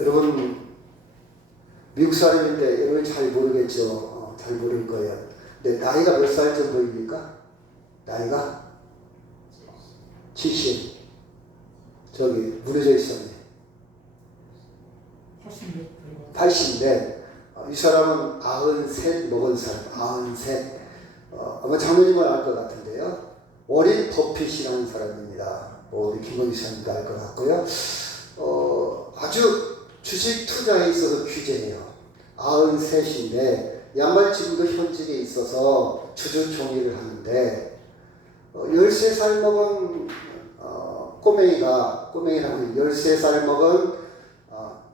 여러분 미국 사람인데 여러분 잘 모르겠죠. 잘 모를 거예요. 근데 나이가 몇 살 정도입니까? 나이가 70. 저기 무너져 있었네. 80인데 이 사람은 93 먹은 사람. 93. 아마 장로님은 알 것 같은데요. 워렌 버핏이라는 사람입니다. 우리 김건희 사님도 알 것 같고요. 아주 주식 투자에 있어서 규제해요. 93인데 양말 지금도 현직에 있어서 주주 총리를 하는데 13살 먹은 꼬맹이라고 13살 먹은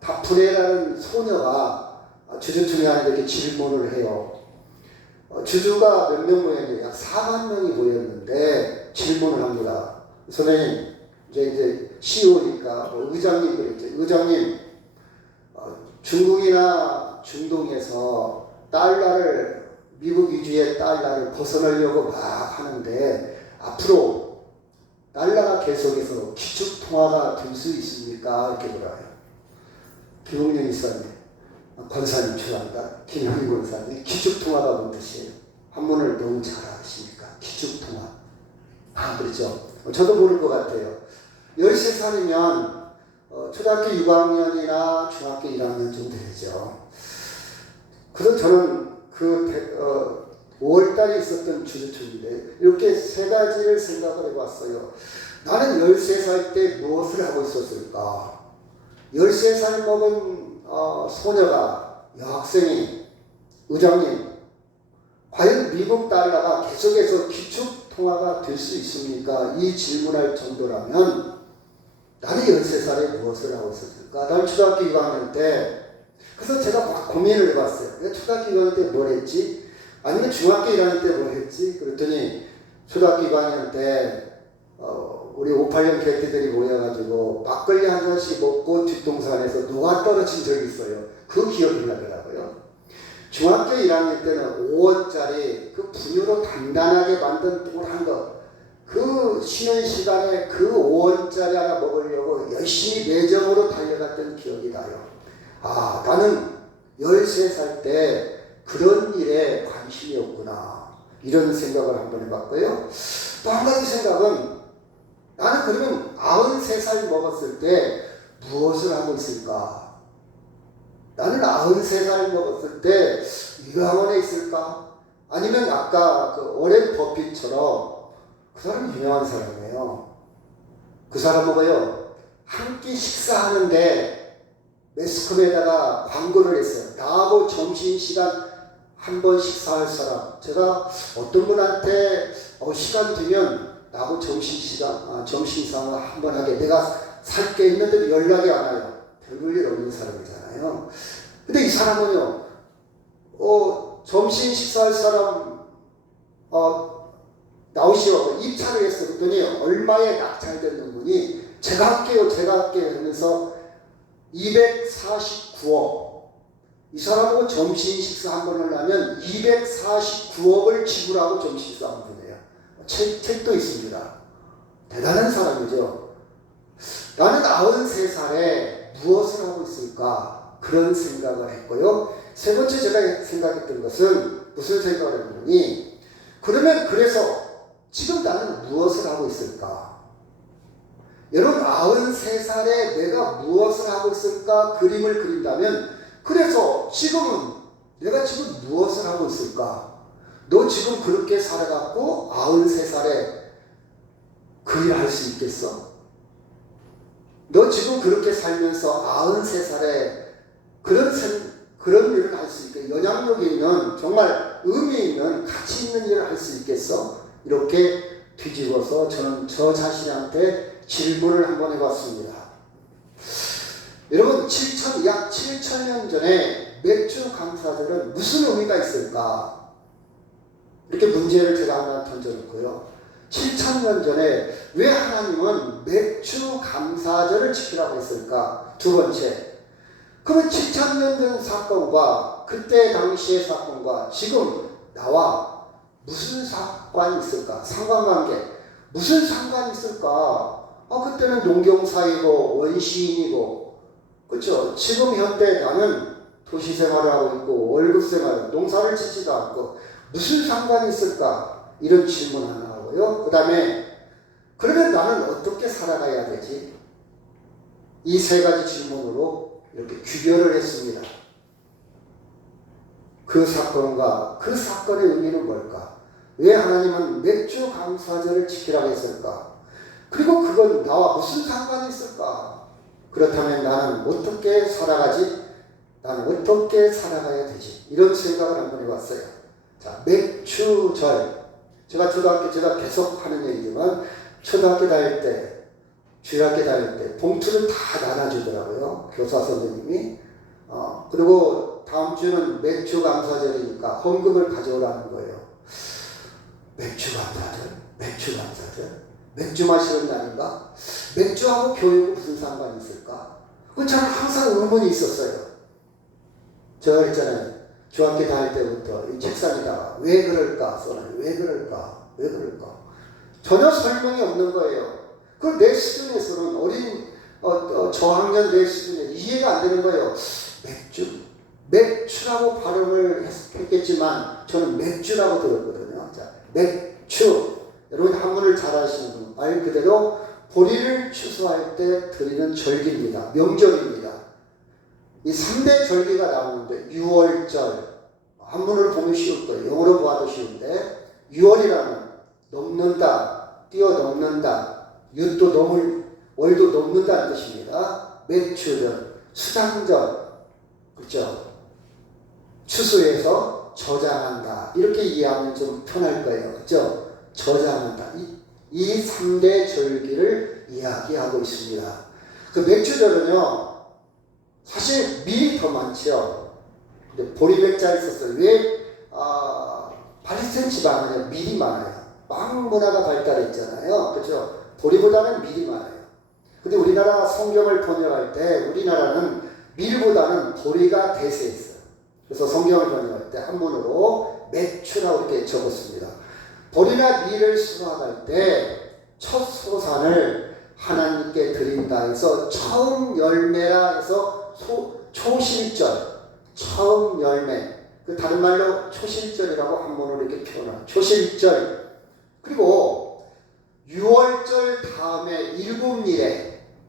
다프레라는 소녀가 주주 총리 하는데 이렇게 질문을 해요. 주주가 몇 명 모였는데 약 4만 명이 모였는데 질문을 합니다. 선생님, 이제 CEO니까 의장님 그랬죠. 의장님, 중국이나 중동에서 달러를 미국 위주의 달러를 벗어나려고 막 하는데 앞으로 달러가 계속해서 기축 통화가 될 수 있습니까? 이렇게 물어요. 김홍영 이사님, 권사님 죄송합니다. 김영희 권사님, 기축 통화가 뭔 뜻이에요? 한문을 너무 잘 아십니까? 기축 통화. 그렇죠. 저도 모를 것 같아요. 13살이면 초등학교 6학년이나 중학교 1학년 정도 되죠. 그래서 저는 5월달에 있었던 주주총인데 이렇게 세 가지를 생각을 해봤어요. 나는 13살 때 무엇을 하고 있었을까? 13살 먹은 소녀가, 여학생이, 의장님, 과연 미국 달러가 계속해서 기축 통화가 될 수 있습니까? 이 질문할 정도라면 나는 13살에 무엇을 하고 있었을까? 나는 초등학교 6학년 때, 그래서 제가 막 고민을 해봤어요. 내가 초등학교 6학년 때 뭘 했지? 아니면 중학교 1학년 때 뭘 했지? 그랬더니 초등학교 2학년 때 우리 58년 개띠들이 모여가지고 막걸리 한 잔씩 먹고 뒷동산에서 녹아 떨어진 적이 있어요. 그 기억이 나더라고요. 중학교 1학년 때는 5원짜리 그 분유로 단단하게 만든 뽀란 거, 그 쉬는 시간에 그 5원짜리 하나 먹으려고 열심히 매점으로 달려갔던 기억이 나요. 나는 13살 때 그런 일에 관심이 없구나. 이런 생각을 한번 해봤고요. 또 한 가지 생각은 나는 그러면 93살 먹었을 때 무엇을 하고 있을까? 나는 93살 먹었을 때 유학원에 있을까? 아니면 아까 그 워렌 버핏처럼 그 사람이 유명한 사람이에요. 그 사람 뭐가요? 한 끼 식사하는데 매스컴에다가 광고를 했어요. 나하고 점심시간 한 번 식사할 사람. 제가 어떤 분한테 시간 되면 나하고 점심상을 한 번 하게, 내가 살 게 있는데도 연락이 안 와요. 별볼일 없는 사람이잖아요. 근데 이 사람은요, 점심 식사할 사람, 나오시오. 입찰을 했어. 그랬더니 얼마에 낙찰됐는 분이 제가 할게요 하면서 249억. 이 사람하고 점심 식사 한 번 하려면 249억을 지불하고 점심 식사 한 분이에요. 책도 있습니다. 대단한 사람이죠. 나는 93살에 무엇을 하고 있을까? 그런 생각을 했고요. 세 번째 제가 생각했던 것은 무슨 생각을 했느니, 그래서 지금 나는 무엇을 하고 있을까? 여러분 93살에 내가 무엇을 하고 있을까? 그림을 그린다면, 그래서 내가 지금 무엇을 하고 있을까? 너 지금 그렇게 살아갖고 93살에 그 일 할 수 있겠어? 너 지금 그렇게 살면서 93살에 그런 일을 할 수 있겠어? 영향력 있는, 정말 의미 있는, 가치 있는 일을 할 수 있겠어? 이렇게 뒤집어서 저는 저 자신한테 질문을 한번 해봤습니다. 여러분, 약 7,000년 전에 맥주 감사절은 무슨 의미가 있을까? 이렇게 문제를 제가 하나 던져놓고요. 7,000년 전에 왜 하나님은 맥주 감사절을 지키라고 했을까? 두 번째, 그러면 7,000년 전 사건과 그때 당시의 사건과 지금 나와 무슨 상관이 있을까? 상관관계, 무슨 상관이 있을까? 그때는 농경사이고 원시인이고 그렇죠? 지금 현대 나는 도시 생활을 하고 있고 월급 생활, 농사를 짓지도 않고 무슨 상관이 있을까? 이런 질문 하나 하고요. 그 다음에 그러면 나는 어떻게 살아가야 되지? 이 세 가지 질문으로 이렇게 규결을 했습니다. 그 사건과 그 사건의 의미는 뭘까? 왜 하나님은 맥주 감사절을 지키라고 했을까? 그리고 그건 나와 무슨 상관이 있을까? 그렇다면 나는 어떻게 살아가지? 나는 어떻게 살아가야 되지? 이런 생각을 한번 해봤어요. 자, 맥주절. 제가 계속 하는 얘기지만 초등학교 다닐 때, 중학교 다닐 때 봉투를 다 나눠주더라고요. 교사 선생님이. 그리고 다음 주는 맥주 감사절이니까 헌금을 가져오라는 거예요. 맥주 감사절? 맥주 감사절? 맥주 마시는 날인가? 맥주하고 교육은 무슨 상관이 있을까? 그건 저는 항상 의문이 있었어요. 제가 그랬잖아요. 중학교 다닐 때부터 이 책상에다가 왜 그럴까 써놔요. 왜 그럴까? 왜 그럴까? 전혀 설명이 없는 거예요. 그걸 내 수준에서는 어린 저학년 내 수준에 이해가 안 되는 거예요. 맥주라고 발음을 했겠지만 저는 맥주라고 들었거든요. 자, 맥주. 여러분 한문을 잘 아시는 분, 말 그대로 보리를 추수할 때 드리는 절기입니다. 명절입니다. 이 3대 절기가 나오는데 6월절, 한문으로 보면 쉬울 거예요. 영어로 봐도 쉬운데 6월이라는 넘는다, 뛰어넘는다, 윷도 넘을, 월도 넘는다는 뜻입니다. 맥주절, 수장절, 그렇죠? 추수해서 저장한다. 이렇게 이해하면 좀 편할 거예요. 그렇죠? 저장한다. 이 3대 절기를 이야기하고 있습니다. 그 맥주절은요, 사실 밀이 더 많죠. 근데 보리백자에 있었어요. 왜, 팔리스타인 지방은 밀이 많아요. 빵 문화가 발달했잖아요. 그렇죠? 보리보다는 밀이 많아요. 근데 우리나라 성경을 번역할 때 우리나라는 밀보다는 보리가 대세했어요. 그래서 성경을 번역할 때 한문으로 맥주라고 이렇게 적었습니다. 보리나 밀을 수확할 때 첫 소산을 하나님께 드린다 해서 처음 열매라 해서 초실절, 처음 열매. 그 다른 말로 초실절이라고 한문으로 이렇게 표현합니다. 초실절. 그리고 6월절 다음에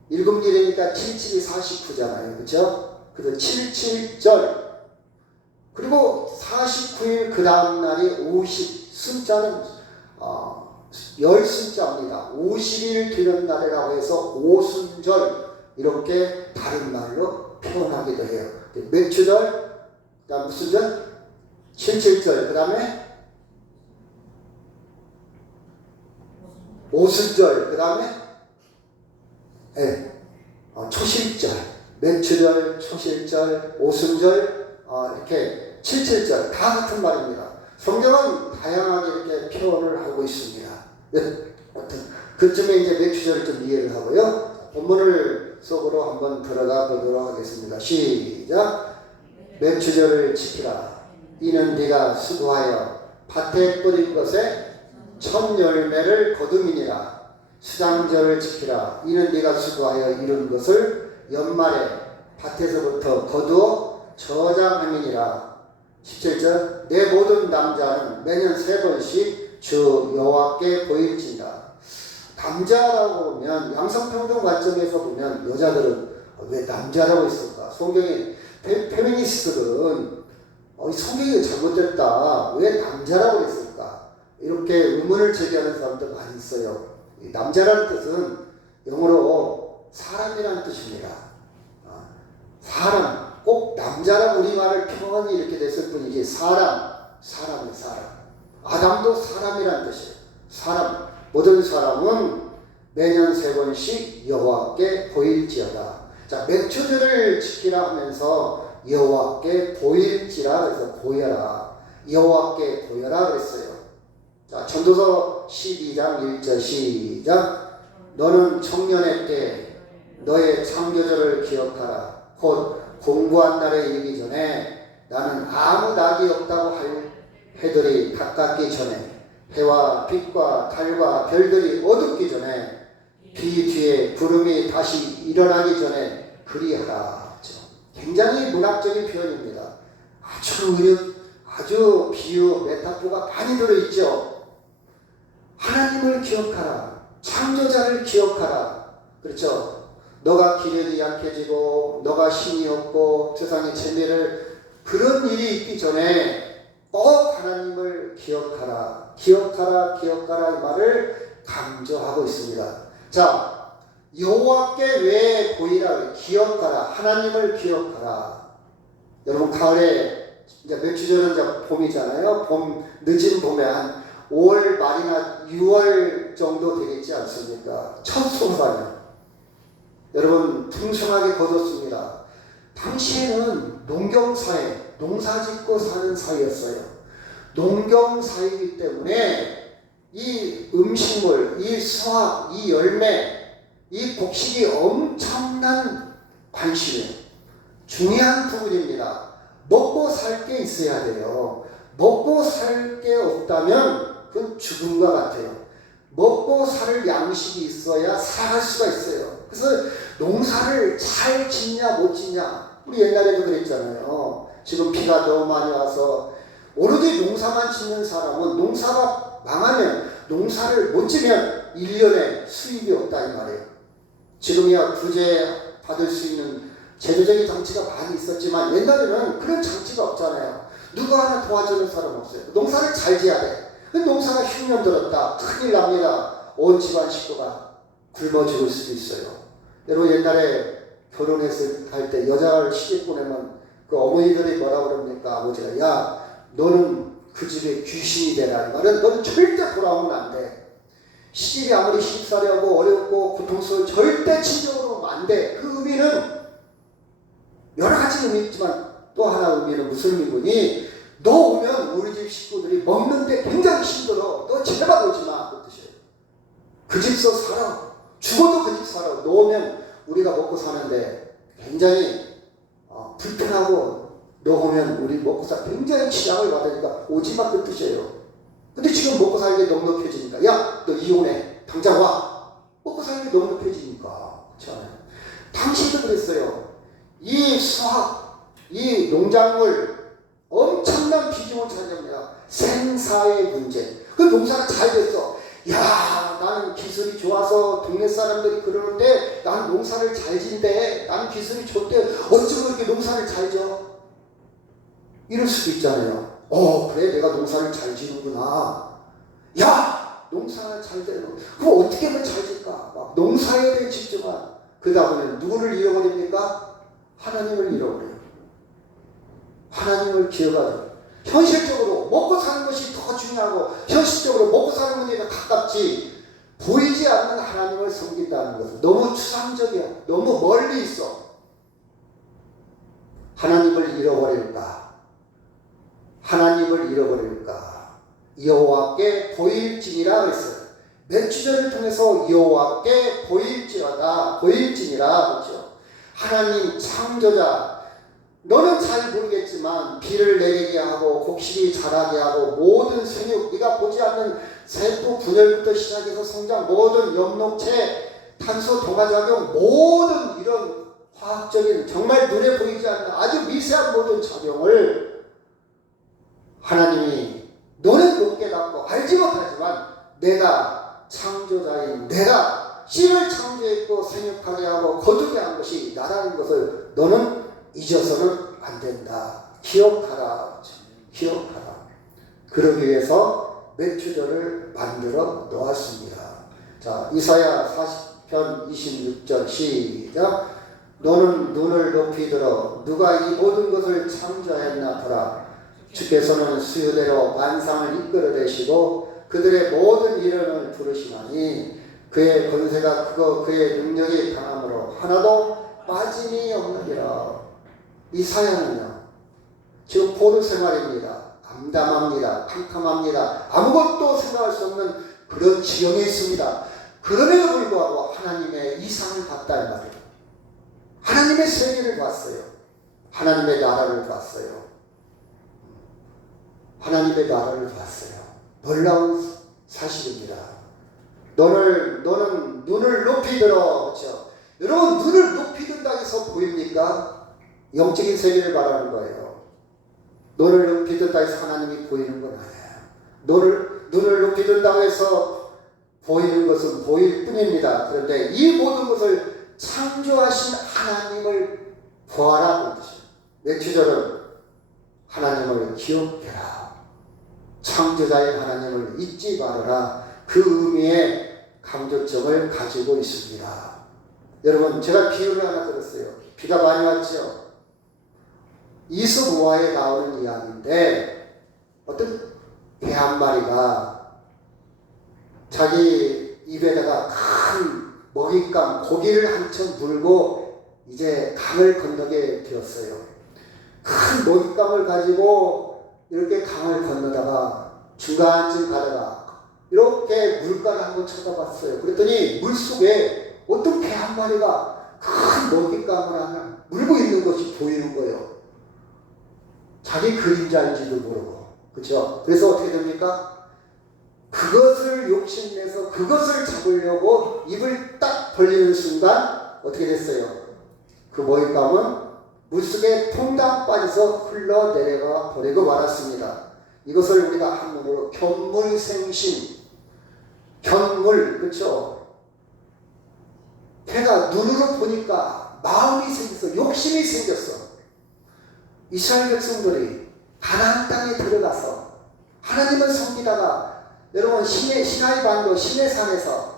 일곱일이니까 77이 49잖아요. 그렇죠? 그래서 77절. 그리고 49일 그 다음 날이 50. 숫자는 열 숫자입니다. 50일 되는 날이라고 해서 오순절 이렇게 다른 말로 표현하기도 해요. 맥주절, 그 다음 무슨 절? 77절, 그 다음에 오순절, 그 다음에 초실절, 맥주절, 초실절, 오순절, 이렇게 77절 다 같은 말입니다. 성경은 다양하게 이렇게 표현을 하고 있습니다. 그쯤에 이제 맥주절을 좀 이해를 하고요. 본문을 속으로 한번 들어가 보도록 하겠습니다. 시작. 맥주절을 지키라. 이는 네가 수고하여 밭에 뿌린 것에 첫 열매를 거둠이니라. 수장절을 지키라. 이는 네가 수고하여 이룬 것을 연말에 밭에서부터 거두어 저장함이니라. 17절. 내 모든 남자는 매년 3번씩 주 여호와께 보일진다. 남자라고 보면 양성평등 관점에서 보면 여자들은 왜 남자라고 있을까? 성경에 페미니스트들은 성경이 잘못됐다. 왜 남자라고 했을까? 이렇게 의문을 제기하는 사람도 많이 있어요. 남자라는 뜻은 영어로 사람이라는 뜻입니다. 사람. 꼭 남자라고 우리말을 평온히 이렇게 됐을 뿐이지 사람이 사람. 아담도 사람이라는 뜻이에요. 사람. 모든 사람은 매년 3번씩 여호와께 보일지어다. 자, 맥주절을 지키라 하면서 여호와께 보일지라 그래서 보여라. 여호와께 보여라 그랬어요. 자, 전도서 12장 1절 시작. 너는 청년의 때 너의 창교절을 기억하라. 곧 공부한 날에 이르기 전에 나는 아무 낙이 없다고 할 해들이 가깝기 전에 해와 빛과 달과 별들이 어둡기 전에 비 뒤에 구름이 다시 일어나기 전에 그리하라. 굉장히 문학적인 표현입니다. 아주 의력, 아주 비유, 메타포가 많이 들어있죠. 하나님을 기억하라. 창조자를 기억하라. 그렇죠. 너가 기력이 약해지고 너가 힘이 없고 세상의 재미를 그런 일이 있기 전에 꼭 하나님을 기억하라. 기억하라. 기억하라. 이 말을 강조하고 있습니다. 자, 여호와께 왜 보이라? 기억하라. 하나님을 기억하라. 여러분 가을에 이제 며칠 전은 이제 봄이잖아요. 봄 늦은 봄에 한 5월 말이나 6월 정도 되겠지 않습니까? 첫 소나요. 여러분 풍성하게 거뒀습니다. 당시에는 농경사회, 농사짓고 사는 사이였어요. 농경사회이기 때문에 이 음식물, 이 수확, 이 열매, 이 곡식이 엄청난 관심이에요. 중요한 부분입니다. 먹고 살 게 있어야 돼요. 먹고 살 게 없다면 그건 죽음과 같아요. 먹고 살 양식이 있어야 살할 수가 있어요. 그래서 농사를 잘 짓냐 못 짓냐, 우리 옛날에도 그랬잖아요. 지금 비가 너무 많이 와서 오로지 농사만 짓는 사람은 농사가 망하면, 농사를 못 지면 1년에 수입이 없다 이 말이에요. 지금이야 구제 받을 수 있는 제도적인 장치가 많이 있었지만 옛날에는 그런 장치가 없잖아요. 누구 하나 도와주는 사람 없어요. 농사를 잘 지어야 돼. 농사가 흉년 들었다, 큰일 납니다. 온 집안 식구가 굶어 죽을 수도 있어요. 여러분 옛날에 결혼했을 때 여자를 시집 보내면 그 어머니들이 뭐라 그럽니까? 아버지가, 야 너는 그 집에 귀신이 되라. 이 말은 너는 절대 돌아오면 안 돼. 시집이 아무리 시집살이하고 어렵고 고통스러워 절대 친정으로 오면 안 돼. 그 의미는 여러 가지 의미 있지만 또 하나 의미는 무슨 의미니? 너 오면 우리 집 식구들이 먹는데 굉장히 힘들어. 너 제발 오지 마. 그 뜻이에요. 그 집서 살아. 죽어도 그 집 살아. 너 오면 우리가 먹고 사는데 굉장히 불편하고, 너 오면 우리 먹고 살 굉장히 치약을 받으니까 오지 마. 그 뜻이에요. 근데 지금 먹고 살기 넉넉해지니까, 야 너 이혼해. 당장 와. 먹고 살기 넉넉해지니까. 그렇지 않아요? 당시도 그랬어요. 이 수학, 이 농작물 엄청난 비중을 차지합니다. 생사의 문제. 그 농사가 잘 됐어. 야 나는 기술이 좋아서 동네 사람들이 그러는데 나는 농사를 잘 진대. 나는 기술이 좋대. 어쩌고 이렇게 농사를 잘 져? 이럴 수도 있잖아요. 그래 내가 농사를 잘 지는구나. 야 농사가 잘 되는, 그럼 어떻게 하면 잘 질까? 막 농사에 대해 집중한. 그러다 보면 누구를 잃어버립니까? 하나님을 잃어버려요. 하나님을 기억하죠. 현실적으로 먹고 사는 것이 더 중요하고, 현실적으로 먹고 사는 문제가 가깝지, 보이지 않는 하나님을 섬긴다는 것은 너무 추상적이야. 너무 멀리 있어. 하나님을 잃어버릴까? 하나님을 잃어버릴까? 여호와께 보일지니라 그랬어요. 몇 주절을 통해서 여호와께 보일지어다, 보일지니라 그렇죠. 하나님 창조자, 너는 잘 모르겠지만 비를 내리게 하고 곡식이 자라게 하고 모든 생육, 네가 보지 않는 세포 분열부터 시작해서 성장, 모든 엽록체, 탄소 동화작용, 모든 이런 화학적인 정말 눈에 보이지 않는 아주 미세한 모든 작용을 하나님이 너는 못 깨닫고 알지 못하지만 내가 창조자인 내가 씨를 창조했고 생육하게 하고 거두게 한 것이 나라는 것을 너는 잊어서는 안 된다. 기억하라. 기억하라. 그러기 위해서 매추절을 만들어 놓았습니다. 자, 이사야 40편 26절 시작. 너는 눈을 높이 들어 누가 이 모든 것을 창조했나 보라. 주께서는 수요대로 만상을 이끌어내시고 그들의 모든 이름을 부르시나니 그의 권세가 크고 그의 능력이 강함으로 하나도 빠짐이 없느니라. 이사야는요, 지금 포로 생활입니다. 암담합니다. 캄캄합니다. 아무것도 생각할 수 없는 그런 지경에 있습니다. 그럼에도 불구하고 하나님의 이상을 봤다 이 말이에요. 하나님의 세계를 봤어요. 하나님의 나라를 봤어요. 하나님의 나라를 봤어요. 놀라운 사실입니다. 너는 눈을 높이 들어. 그렇죠? 여러분 눈을 높이 든다 해서 보입니까? 영적인 세계를 말하는 거예요. 눈을 높이 든다 해서 하나님이 보이는 건 아니에요. 눈을 높이 든다고 해서 보이는 것은 보일 뿐입니다. 그런데 이 모든 것을 창조하신 하나님을 보아라. 내 주절은 하나님을 기억해라. 창조자인 하나님을 잊지 말아라. 그 의미의 강조점을 가지고 있습니다. 여러분, 제가 비유를 하나 들었어요. 비가 많이 왔죠. 이솝우화에 나오는 이야기인데 어떤 개 한 마리가 자기 입에다가 큰 먹잇감, 고기를 한참 물고 이제 강을 건너게 되었어요. 큰 먹잇감을 가지고 이렇게 강을 건너다가 중간쯤 가다가 이렇게 물가를 한번 쳐다봤어요. 그랬더니 물속에 어떤 개 한 마리가 큰 먹잇감을 하나 물고 있는 것이 보이는 거예요. 자기 그림자인지도 모르고. 그렇죠? 그래서 어떻게 됩니까? 그것을 욕심내서 그것을 잡으려고 입을 딱 벌리는 순간 어떻게 됐어요? 그 먹잇감은 물속에 통당 빠져서 흘러내려가 버리고 말았습니다. 이것을 우리가 한문으로 견물생심, 견물, 그렇죠? 걔가 눈으로 보니까 마음이 생겼어. 욕심이 생겼어. 이스라엘 백성들이 가나안 땅에 들어가서 하나님을 섬기다가 여러분 시나이 반도 시내산에서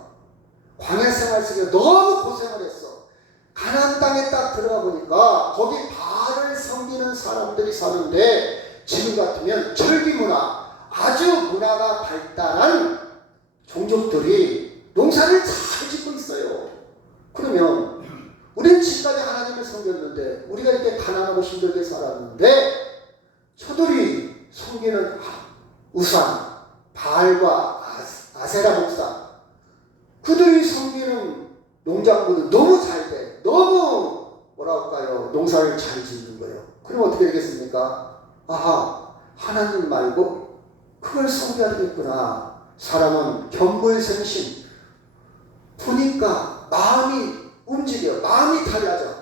광야 생활 속에 너무 고생을 했어. 가나안 땅에 딱 들어가 보니까 거기 바알을 섬기는 사람들이 사는데 지금 같으면 철기 문화, 아주 문화가 발달한 종족들이 농사를 잘 짓고 있어요. 그러면 우리는 지금까지 하나님을 섬겼는데 우리가 이렇게 가난하고 힘들게 살았는데 저들이 섬기는 우상, 바알과 아세라 목상, 그들이 섬기는 농작물은 너무 잘 돼. 너무 뭐랄까요, 농사를 잘 짓는 거예요. 그럼 어떻게 되겠습니까? 아하, 하나님 말고 그걸 섬겨야 되겠구나. 사람은 견물생심. 보니까 마음이 움직여. 마음이 달라져.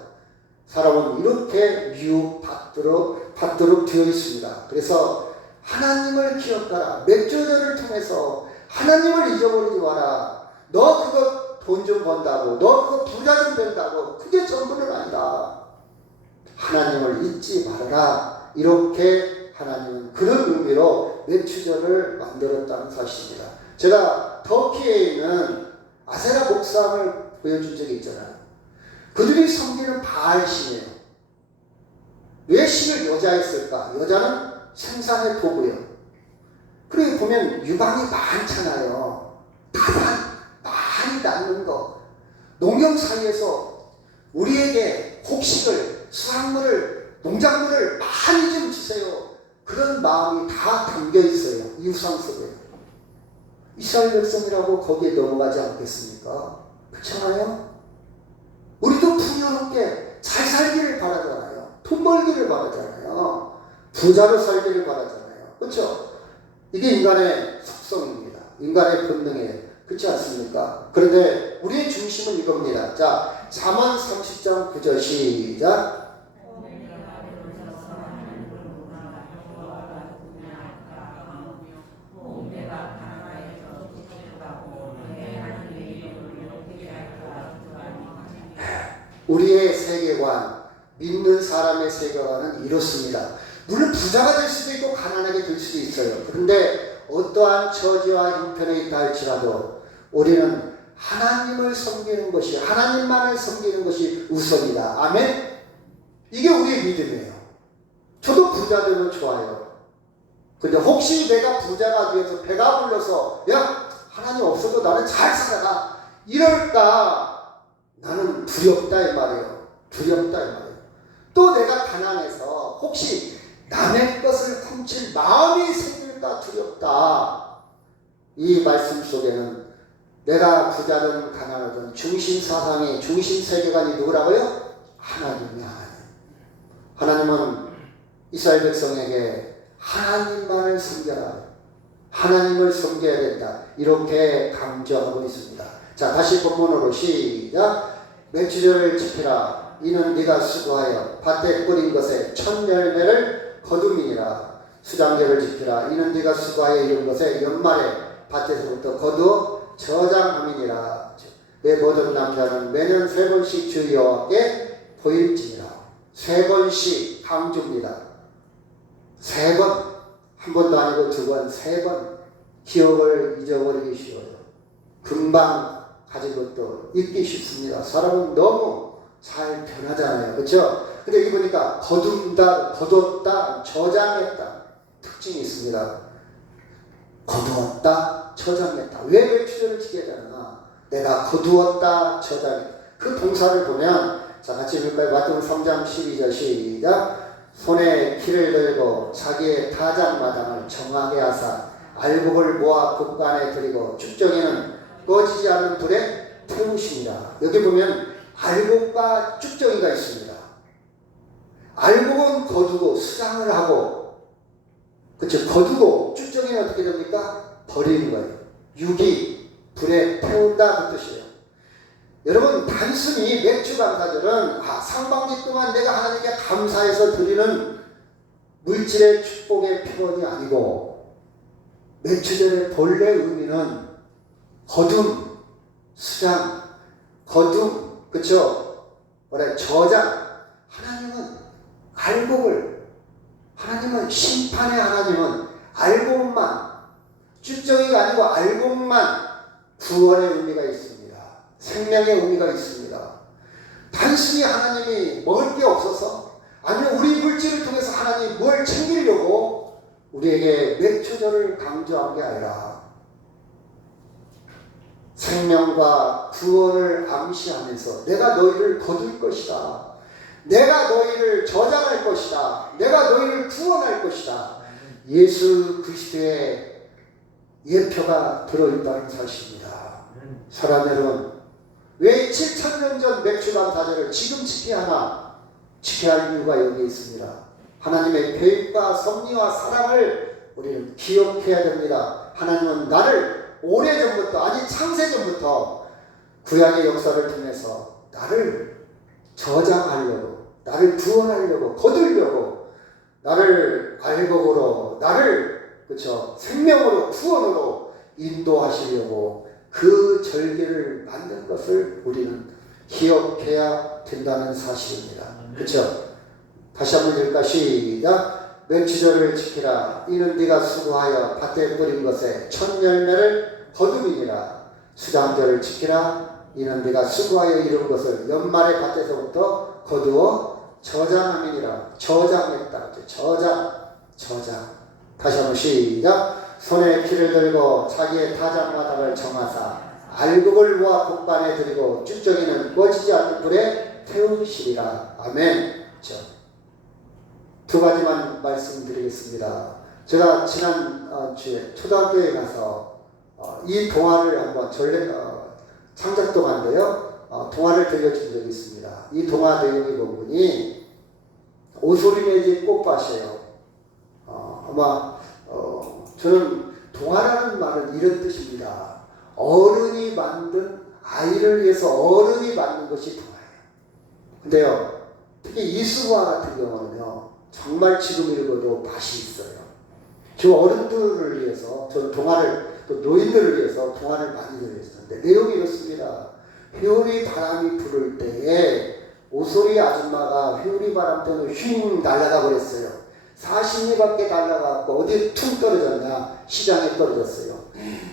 사람은 이렇게 미혹받도록 되어 있습니다. 그래서 하나님을 기억하라. 맥주절을 통해서 하나님을 잊어버리지 마라. 너 그거 돈 좀 번다고, 너 그거 부자 좀 된다고, 그게 전부는 아니다. 하나님을 잊지 말아라. 이렇게 하나님은 그런 의미로 맥주절을 만들었다는 사실입니다. 제가 터키에 있는 아세라 목상을 보여준 적이 있잖아요. 그들이 섬기는 바알 신이에요. 왜 신을 여자에 쓸까? 여자는 생산의 도구예요. 그리고 보면 유방이 많잖아요. 많이 낳는 거. 농경 사이에서 우리에게 곡식을, 수확물을, 농작물을 많이 좀 주세요. 그런 마음이 다 담겨 있어요. 이 우상 속에. 이스라엘 백성이라고 거기에 넘어가지 않겠습니까? 그렇잖아요? 우리도 풍요롭게 잘 살기를 바라잖아요. 돈 벌기를 바라잖아요. 부자로 살기를 바라잖아요. 그렇죠? 이게 인간의 속성입니다. 인간의 본능이에요. 그렇지 않습니까? 그런데 우리의 중심은 이겁니다. 자, 잠언 30장 9절 시작. 우리의 세계관, 믿는 사람의 세계관은 이렇습니다. 물론 부자가 될 수도 있고 가난하게 될 수도 있어요. 그런데 어떠한 처지와 형편에 있다 할지라도 우리는 하나님을 섬기는 것이, 하나님만을 섬기는 것이 우선이다. 아멘? 이게 우리의 믿음이에요. 저도 부자 되면 좋아요. 근데 혹시 내가 부자가 되어서 배가 불러서 야, 하나님 없어도 나는 잘 살아가, 이럴까? 나는 두렵다 이 말이에요. 두렵다 이 말이에요. 또 내가 가난해서 혹시 남의 것을 훔칠 마음이 생길까 두렵다. 이 말씀 속에는 내가 부자든 가난하든 중심 사상이, 중심 세계관이 누구라고요? 하나님이 하나님은 이스라엘 백성에게 하나님만을 섬겨라. 하나님을 섬겨야 된다. 이렇게 강조하고 있습니다. 자, 다시 본문으로 시작. 맥주절을 지키라. 이는 네가 수고하여 밭에 뿌린 것에 첫 열매를 거둠이니라. 수장절을 지키라. 이는 네가 수고하여 이룬 것에 연말에 밭에서부터 거두어 저장함이니라. 내 모든 남자는 매년 3번씩 주 여호와께 보일지니라. 3번씩 강조입니다. 3번, 한 번도 아니고 2번, 3번. 기억을 잊어버리기 쉬워요. 금방 가지고 또 잊기 쉽습니다. 사람은 너무 잘 변하잖아요. 그렇죠? 근데 여기 보니까 거둔다, 거뒀다, 저장했다 특징이 있습니다. 거두었다, 저장했다. 왜 매추절을 지켜야 되나? 내가 거두었다, 저장했다. 그 동사를 보면 자 같이 읽을까요? 마태복음 3장 12절 시작. 손에 키를 들고 자기의 타작마당을 정하게 하사 알곡을 모아 곡간에 들이고 쭉정이는 꺼지지 않는 불에 태우시니라. 여기 보면 알곡과 쭉정이가 있습니다. 알곡은 거두고 수장을 하고, 그렇죠? 거두고 쭉정이는 어떻게 됩니까? 버리는 거예요. 유기, 불에 태운다 그 뜻이에요. 여러분 단순히 맥주 감사절은 상반기 동안 내가 하나님께 감사해서 드리는 물질의 축복의 표현이 아니고 맥주절의 본래 의미는 거둠, 수장, 거둠, 그쵸? 뭐래, 저장. 하나님은 알곡을, 하나님은 심판의 하나님은 알곡만, 쭉정이가 아니고 알곡만 구원의 의미가 있습니다. 생명의 의미가 있습니다. 단순히 하나님이 먹을 게 없어서, 아니면 우리 물질을 통해서 하나님이 뭘 챙기려고 우리에게 맥주절을 강조한 게 아니라 생명과 구원을 암시하면서 내가 너희를 거둘 것이다. 내가 너희를 저장할 것이다. 내가 너희를 구원할 것이다. 예수 그리스도의 예표가 들어있다는 사실입니다. 사랑하는 여러분, 왜 7,000년 전 맥주감사절을 지금 지켜야 하나? 지켜야 할 이유가 여기 있습니다. 하나님의 계획과 섭리와 사랑을 우리는 기억해야 됩니다. 하나님은 나를 오래전부터, 아니 창세전부터 구약의 역사를 통해서 나를 저장하려고, 나를 구원하려고, 거두려고, 나를 알곡으로, 나를 그쵸 생명으로, 구원으로 인도하시려고 그 절기를 만든 것을 우리는 기억해야 된다는 사실입니다. 그렇죠? 다시 한번 읽을까? 시작. 멸치절을 지키라. 이는 네가 수고하여 밭에 뿌린 것에 첫 열매를 거둠이니라. 수장절을 지키라. 이는 네가 수고하여 이룬 것을 연말의 밭에서부터 거두어 저장함이니라. 저장했다. 저장. 다시 한번 시작. 손에 키를 들고 자기의 타작마당을 정하사 알곡을 모아 곡간에 들이고 쭉정이는 꺼지지 않는 불에 태우시리라. 아멘. 두 가지만 말씀드리겠습니다. 제가 지난 주에 초등학교에 가서 이 동화를 한번 창작 동화인데요. 동화를 들려준 적이 있습니다. 이 동화 내용이 본문이 오소리내집 꽃밭이에요. 아마 저는 동화라는 말은 이런 뜻입니다. 어른이 만든, 아이를 위해서 어른이 만든 것이 동화예요. 근데요, 특히 이수화 같은 경우는요, 정말 지금 읽어도 맛이 있어요. 저 어른들을 위해서, 저는 동화를, 또 노인들을 위해서 동화를 많이 들려줬는데, 내용이 이렇습니다. 회오리 바람이 불을 때에 오소리 아줌마가 회오리 바람 때문에 휙 날아가 버렸어요. 40리밖에 날아가고 어디에 툭 떨어졌냐? 시장에 떨어졌어요.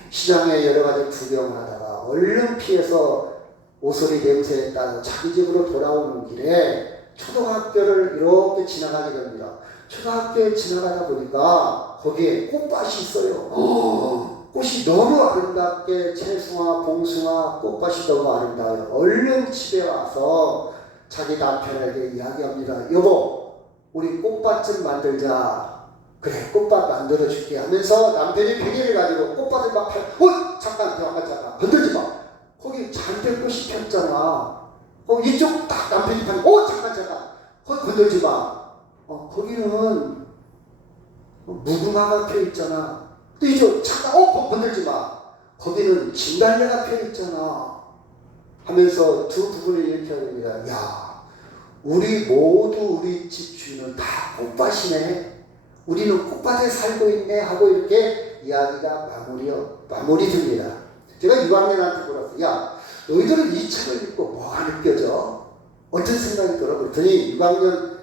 시장에 여러 가지 구경을 하다가 얼른 피해서 오소리 냄새에 따라 자기 집으로 돌아오는 길에 초등학교를 이렇게 지나가게 됩니다. 초등학교에 지나가다 보니까 거기에 꽃밭이 있어요. 꽃이 너무 아름답게 채송화, 봉숭아, 꽃밭이 너무 아름다워요. 얼른 집에 와서 자기 남편에게 이야기합니다. 여보, 우리 꽃밭 좀 만들자. 그래, 꽃밭 만들어줄게 하면서 남편이 베개를 가지고 꽃밭을 막 잠깐 건들지 마. 거기 잔뜩 꽃이 폈잖아. 이쪽 딱 남편이 파니 잠깐 거기 건들지 마. 거기는 무궁화가 펴 있잖아. 또 이쪽 잠깐 건들지 마. 거기는 진달래가 펴 있잖아. 하면서 두 부분을 이렇게 합니다. 야, 우리 모두 우리 집 주인은 다 꽃밭이네. 우리는 꽃밭에 살고 있네 하고 이렇게 이야기가 마무리됩니다. 제가 6학년한테 물었어요. 야, 너희들은 이 책을 읽고 뭐가 느껴져? 어떤 생각이 들어? 그랬더니 6학년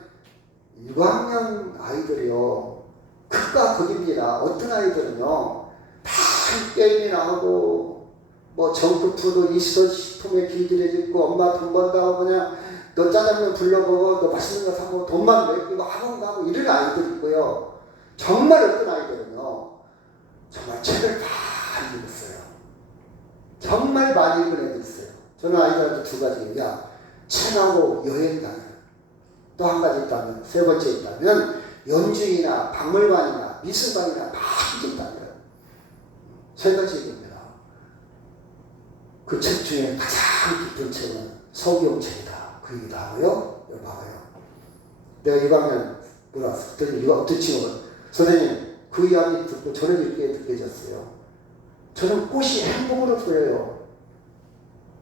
아이들이요. 극과 극입니다. 어떤 아이들은요. 다 게임이나 하고 뭐 정크푸드 이스터식품에 길들여지고 엄마 돈 번다고 그냥 너 짜장면 불러먹어 너 맛있는 거 사고 돈만 내고 학원 가고 이런 아이들 있고요. 정말 어떤 아이들은요. 정말 책을 많이 읽었어요. 정말 많이 읽은 애들 있어요. 저는 아이들한테 두 가지예요. 야, 책하고 여행 다녀. 또 한 가지 있다면, 세 번째 있다면 연주이나 박물관이나 미술관이나 많이 다녀요. 세 가지입니다. 그 책 중에 가장 깊은 책은 성경책이다. 그 얘기도 하고요. 여기 봐봐요. 내가 6학년 물어봤을 때 이거 어떤 친구는 선생님 그 이야기 듣고 저는 이렇게 느껴졌어요. 저는 꽃이 행복으로 보여요.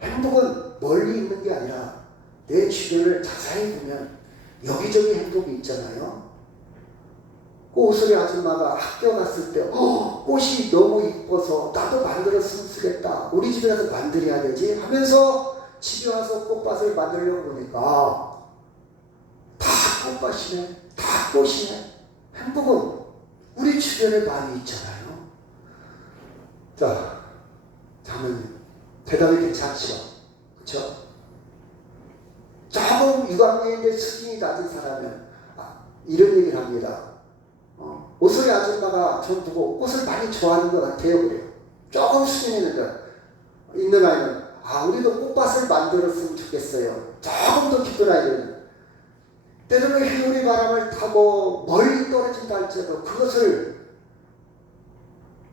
행복은 멀리 있는 게 아니라 내 주변을 자세히 보면 여기저기 행복이 있잖아요. 꽃소리 아줌마가 학교 갔을 때 꽃이 너무 이뻐서 나도 만들었으면 쓰겠다. 우리 집에 가서 만들어야 되지 하면서 집에 와서 꽃밭을 만들려고 보니까 다 꽃밭이네. 다 꽃이네. 행복은 우리 주변에 많이 있잖아요. 자, 장모님 대답이 괜찮죠? 그렇죠? 조금 6학년인데 수준이 낮은 사람은 이런 얘기를 합니다. 옷소리 아줌마가 전 보고 꽃을 많이 좋아하는 것 같아요. 그래요. 조금 수준이 있는 아이는 우리도 꽃밭을 만들었으면 좋겠어요. 조금 더 깊은 아이들은 때로는 회오리 바람을 타고 멀리 떨어진다 할지라도 그것을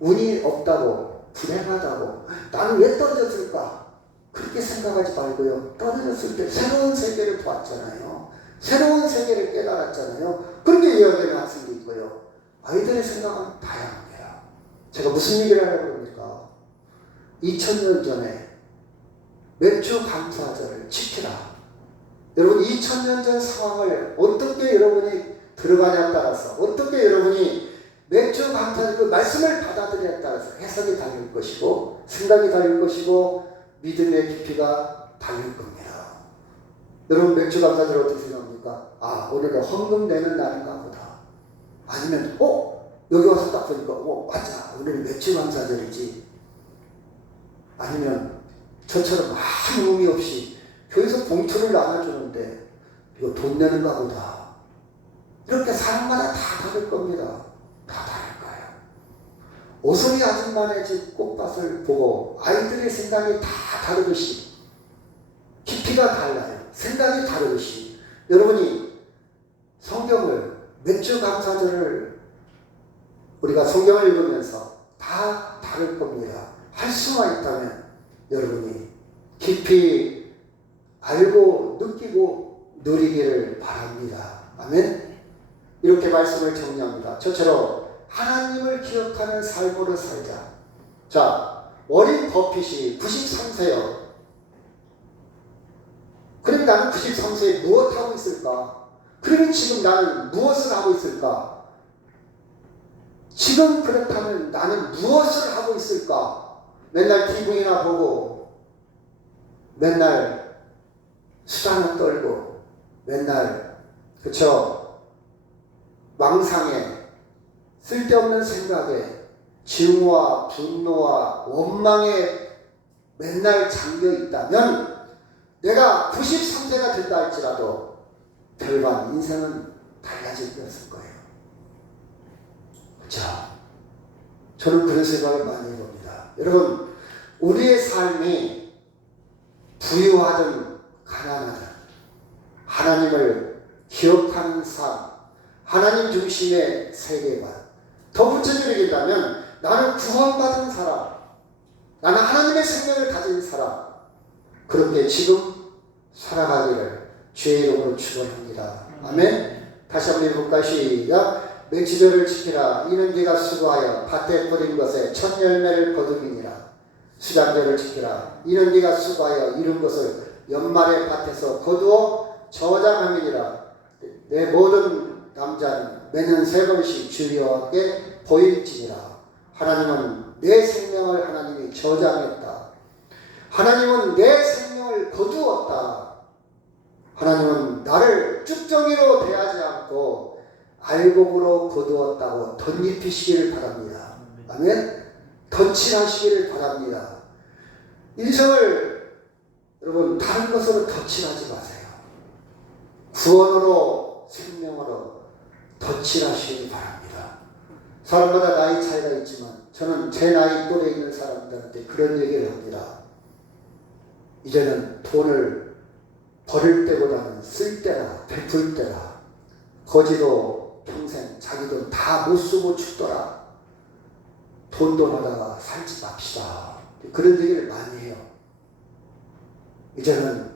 운이 없다고 불행하다고 나는 왜 떨어졌을까? 그렇게 생각하지 말고요. 떨어졌을 때 새로운 세계를 보았잖아요. 새로운 세계를 깨달았잖아요. 그렇게 이야기하는 학생도 있고요. 아이들의 생각은 다양합니다. 제가 무슨 얘기를 하려고 합니까? 2000년 전에 맥주 감사절을 지키라. 여러분 2000년 전 상황을 어떻게 여러분이 들어가냐에 따라서 어떻게 여러분이 맥주 감사절 그 말씀을 받아들이냐에 따라서 해석이 달릴 것이고 생각이 달릴 것이고 믿음의 깊이가 달릴 겁니다. 여러분 맥주 감사절 어떻게 생각합니까? 오늘은 헌금 내는 날인가 보다. 아니면 여기 와서 딱 보니까 맞아 오늘 맥주 감사절이지. 아니면 저처럼 아무 의미 없이 교회에서 봉투를 나눠주는데 이거 돈 내는가 보다. 이렇게 사람마다 다 다를 겁니다. 다 다를 거예요. 오소리 아줌마네 집 꽃밭을 보고 아이들의 생각이 다 다르듯이 깊이가 달라요. 생각이 다르듯이 여러분이 성경을 맥주 감사절을 우리가 성경을 읽으면서 다 다를 겁니다. 할 수만 있다면 여러분이 깊이 알고 느끼고 누리기를 바랍니다. 아멘. 이렇게 말씀을 정리합니다. 저처럼 하나님을 기억하는 삶으로 살자. 자, 워린 버핏이 93세요. 그럼 나는 93세에 무엇 하고 있을까? 그러면 지금 나는 무엇을 하고 있을까? 지금 그렇다면 나는 무엇을 하고 있을까? 맨날 TV나 보고 맨날 수다나 떨고 맨날 그쵸? 망상에 쓸데없는 생각에 증오와 분노와 원망에 맨날 잠겨 있다면 내가 93세가 된다 할지라도 별반 인생은 달라질 거였을 거예요. 자, 저는 그런 생각을 많이 해봅니다. 여러분, 우리의 삶이 부유하든 가난하든 하나님을 기억하는 삶, 하나님 중심의 세계관, 더 붙여드리겠다면 나는 구원받은 사람, 나는 하나님의 생명을 가진 사람, 그렇게 지금 살아가기를 주의 이름으로 축원합니다. 아멘. 다시 한번 읽어볼까요? 시작. 맹치절을 지키라. 이는 네가 수고하여 밭에 뿌린 것에 첫 열매를 거두기니라. 수장절을 지키라. 이는 네가 수고하여 이룬 것을 연말에 밭에서 거두어 저장함이니라. 내 모든 남자는 매년 3번씩 주 여호와께 보일지니라. 하나님은 내 생명을 하나님이 저장했다. 하나님은 내 생명을 거두었다. 하나님은 나를 쭉정이로 대하지 않고 알곡으로 거두었다고 덧입히시기를 바랍니다. 아멘. 덧칠하시기를 바랍니다. 인생을 여러분 다른 것으로 덧칠하지 마세요. 구원으로 생명으로 덧칠하시기 바랍니다. 사람마다 나이 차이가 있지만 저는 제 나이 또래 있는 사람들한테 그런 얘기를 합니다. 이제는 돈을 버릴 때보다는 쓸 때나 베풀 때나 거지도 평생 자기 돈 다 못 쓰고 죽더라. 돈도 하다가 살지 맙시다. 그런 얘기를 많이 해요. 이제는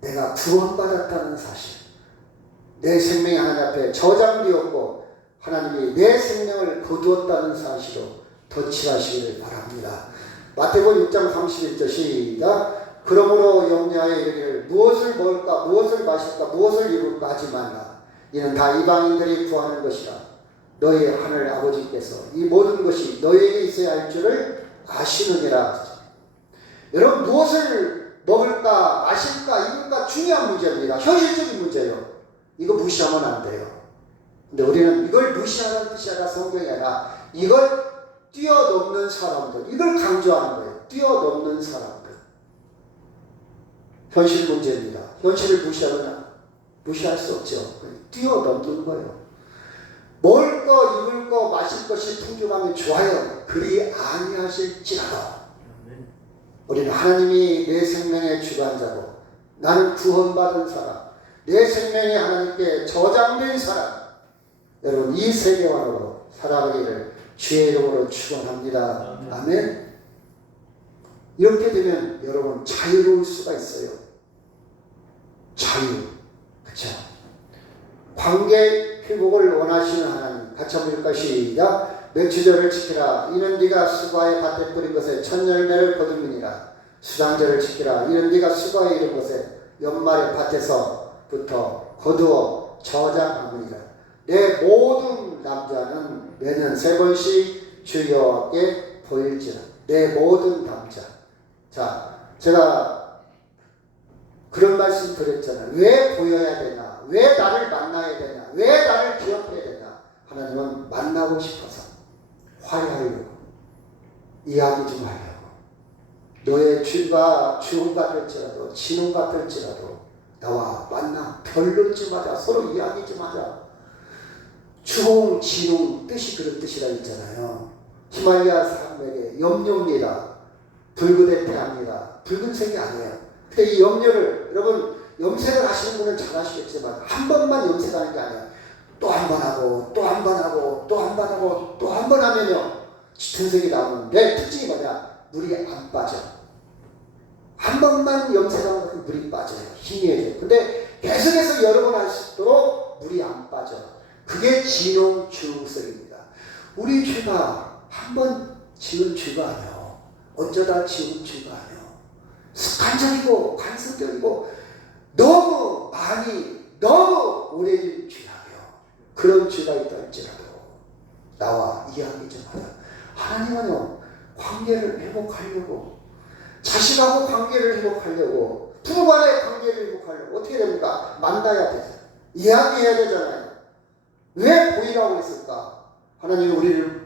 내가 구원받았다는 사실, 내 생명이 하나님 앞에 저장되었고 하나님이 내 생명을 거두었다는 사실로 덧칠하시기를 바랍니다. 마태복음 6장 31절 시작. 그러므로 염려하여 이르기를 무엇을 먹을까 무엇을 마실까 무엇을 입을까 하지 말라. 이는 다 이방인들이 구하는 것이라. 너희 하늘 아버지께서 이 모든 것이 너희에게 있어야 할 줄을 아시느니라. 여러분 무엇을 먹을까 마실까 입을까 중요한 문제입니다. 현실적인 문제예요. 이거 무시하면 안 돼요. 근데 우리는 이걸 무시하는 뜻이 아니라 성경이 아니라 이걸 뛰어넘는 사람들, 이걸 강조하는 거예요. 뛰어넘는 사람들. 현실 문제입니다. 현실을 무시하면 무시할 수 없죠. 뛰어넘는 거예요. 먹을 거, 입을 거, 마실 것이 풍족하면 좋아요. 그리 아니하실지라도 우리는 하나님이 내 생명의 주관자고 나는 구원받은 사람, 내 생명이 하나님께 저장된 사람, 여러분 이 세계관으로 살아가기를 주의 이름으로 축원합니다. 아멘. 이렇게 되면 여러분 자유로울 수가 있어요. 자유. 그렇죠? 관계 회복을 원하시는 하나님, 같이 한번 읽을까? 시작. 명치절을 지키라. 이는 네가 수과의 밭에 뿌린 것에 첫 열매를 거두느니라. 수장절을 지키라. 이는 네가 수과에 이른 것에 연말의 밭에서부터 거두어 저장하느니라. 내 모든 남자는 매년 3번씩 주 여호와께 보일지라. 내 모든 남자. 자, 제가 그런 말씀 드렸잖아요. 왜 보여야 되냐? 왜 나를 만나야 되냐? 왜 나를 기억해야 되냐? 하나님은 만나고 싶어서 화해하려고, 이야기 좀 하려고. 너의 죄가 주홍 같을지라도 진홍 같을지라도 나와 만나, 별론 좀 하자. 서로 이야기 좀 하자. 주홍, 진홍 뜻이 그런 뜻이라 했잖아요. 히말라야 산맥의 염료입니다. 붉은애태합니다. 붉은색이 아니에요. 근데 이 염료를 여러분 염색을 하시는 분은 잘 아시겠지만 한 번만 염색하는 게 아니에요. 또 한 번 하고 또 한 번 하고 또 한 번 하고 또 한 번 하면요 짙은 색이 나오는데 특징이 뭐냐? 물이 안 빠져. 한 번만 염색하는 것은 물이 빠져요. 희미해져요. 근데 계속해서 여러 번 할수록 물이 안 빠져. 그게 진홍 주홍색입니다. 우리 죄가 한 번 지은 죄가 아니에요. 어쩌다 지은 죄가 아니에요. 습관적이고 관습적이고 너무 많이 너무 오래된 죄라요. 그런 죄가 있다 할지라도 나와 이야기 좀 하자. 하나님은요 관계를 회복하려고, 자식하고 관계를 회복하려고, 부부 간의 관계를 회복하려고 어떻게 됩니까? 만나야 되죠. 이야기해야 되잖아요. 왜 보이라고 했을까? 하나님이 우리를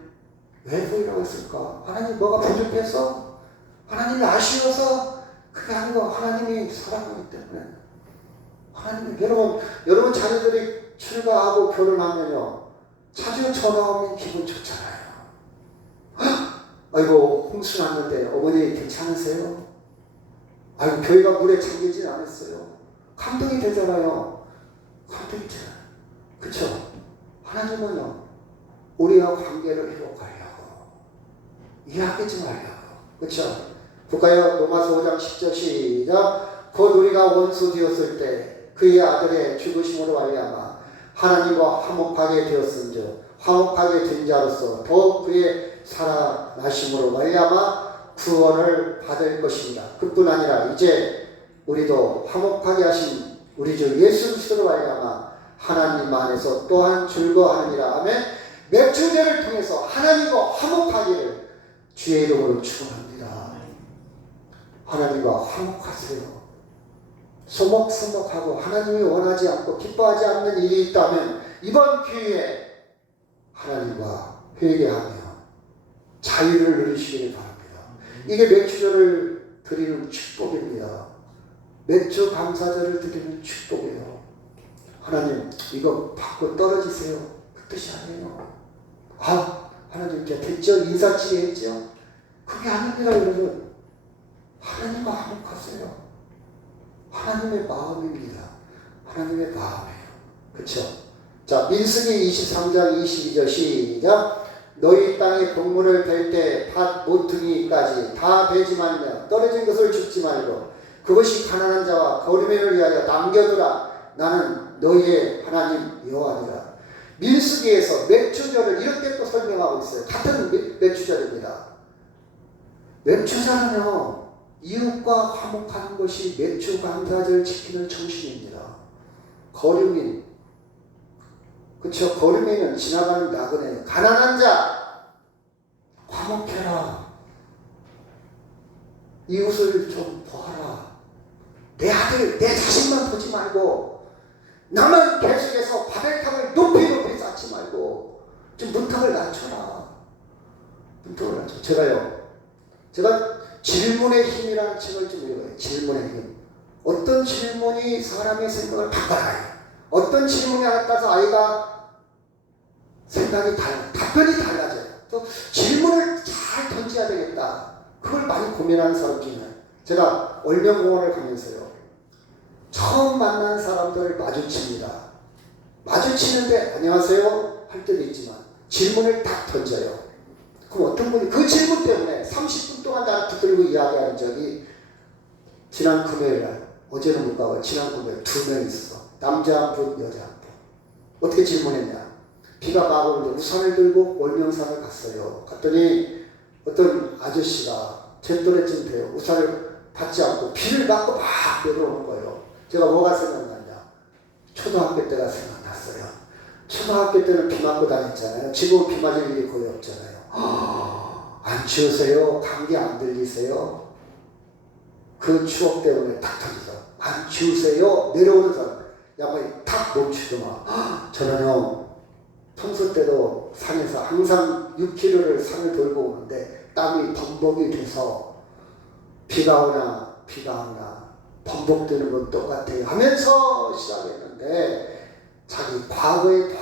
왜 보이라고 했을까? 하나님 뭐가 부족해서? 하나님이 아쉬워서? 그게 아니고 하나님이 사랑하기 때문에. 하나님, 여러분 자녀들이 출가하고 결혼하면요 자주 전화 오면 기분 좋잖아요. 아이고 홍수 났는데 어머니 괜찮으세요? 아이고 교회가 물에 잠기진 않았어요. 감동이 되잖아요. 감동이 되잖아요. 그쵸? 하나님은요 우리와 관계를 회복하려고, 이야기 좀 하려고. 그쵸? 볼까요? 로마서 5장 10절 시작. 곧 우리가 원수 되었을 때 그의 아들의 죽으심으로 말미암아 하나님과 화목하게 되었은즉 화목하게 된 자로서 더욱 그의 살아나심으로 말미암아 구원을 받을 것입니다. 그뿐 아니라 이제 우리도 화목하게 하신 우리 주 예수 그리스도로 말미암아 하나님 안에서 또한 즐거워하느니라. 아멘. 맥주제를 통해서 하나님과 화목하기를 주의 이름으로 축원합니다. 하나님과 화목하세요. 소목소목하고 하나님이 원하지 않고 기뻐하지 않는 일이 있다면 이번 기회에 하나님과 회개하며 자유를 누리시기를 바랍니다. 이게 맥주절을 드리는 축복입니다. 맥주 감사절을 드리는 축복이에요. 하나님 이거 받고 떨어지세요. 그 뜻이 아니에요. 하나님 이제 됐죠? 인사치레 했죠? 그게 아닙니다. 여러분, 하나님과 화목하세요. 하나님의 마음입니다. 하나님의 마음이에요. 그렇죠? 자, 민수기 23장 22절 시작. 너희 땅에 곡물을 벨 때 밭 모퉁이까지 다 베지 말며 떨어진 것을 줍지 말고 그것이 가난한 자와 거류민을 위하여 남겨두라. 나는 너희의 하나님 여호와니라. 민수기에서 맥주절을 이렇게 또 설명하고 있어요. 같은 맥주절입니다. 맥주절은요, 이웃과 화목하는 것이 맥주 감사절 지키는 정신입니다. 거류민, 그렇죠? 거류민은 지나가는 나그네예요. 가난한 자 화목해라. 이웃을 좀 보아라. 내 아들, 내 자식만 보지 말고 나만 계속해서 바벨탑을 높이 쌓지 말고 좀 문턱을 낮춰라. 문턱을 낮춰. 제가 질문의 힘이라는 책을 좀 읽어요. 질문의 힘. 어떤 질문이 사람의 생각을 바꿔놔요. 어떤 질문에 따라서 아이가 생각이 답변이 달라져요. 또 질문을 잘 던져야 되겠다. 그걸 많이 고민하는 사람 중에 제가 월명공원을 가면서요. 처음 만난 사람들을 마주칩니다. 마주치는데 안녕하세요 할 때도 있지만 질문을 딱 던져요. 그럼 어떤 분이 그 질문 때문에 30분 동안 나를 붙들고 이야기하는 적이 지난 금요일날, 어제는 못 가고 지난 금요일 2명 있었어. 남자 한 분, 여자 한 분. 어떻게 질문했냐. 비가 막 오는데 우산을 들고 월명산을 갔어요. 갔더니 어떤 아저씨가 제 또래쯤 돼요. 우산을 받지 않고 비를 맞고 막 내려오는 거예요. 제가 뭐가 생각났냐. 초등학교 때가 생각났어요. 초등학교 때는 비 맞고 다녔잖아요. 지금은 비 맞을 일이 거의 없잖아요. 안 추우세요? 감기 안 들리세요? 그 추억 때문에 탁 터지죠. 안 추우세요? 내려오는 사람 양반이 탁 멈추더만. 저는요 평소 때도 산에서 항상 6km를 산을 돌고 오는데 땀이 범벅이 돼서 비가 오나 범벅되는 건 똑같아요 하면서 시작했는데 자기 과거의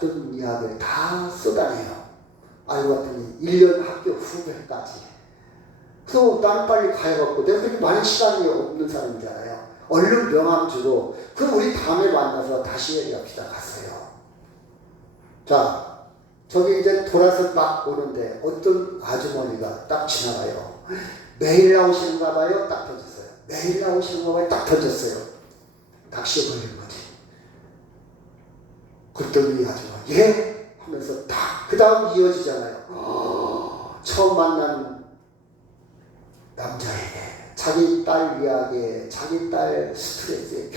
모든 이야기를 다 쏟아내요. 알고 봤더니 1년 학교 후배까지. 그래서 나는 빨리 가야겠고 내가 그렇게 많은 시간이 없는 사람이잖아요. 얼른 명함 주고 그럼 우리 다음에 만나서 다시 얘기합시다. 갔어요. 자, 저기 이제 돌아서 막 오는데 어떤 아주머니가 딱 지나가요. 매일 나오시는가 봐요. 딱 터졌어요. 매일 나오시는가 봐요. 딱 터졌어요. 낚시에 걸린 거지. 그랬더니 아주머니 예? 하면서 딱 그 다음 이어지잖아요. 처음 만난 남자에게 자기 딸 이야기에 자기 딸 스트레스에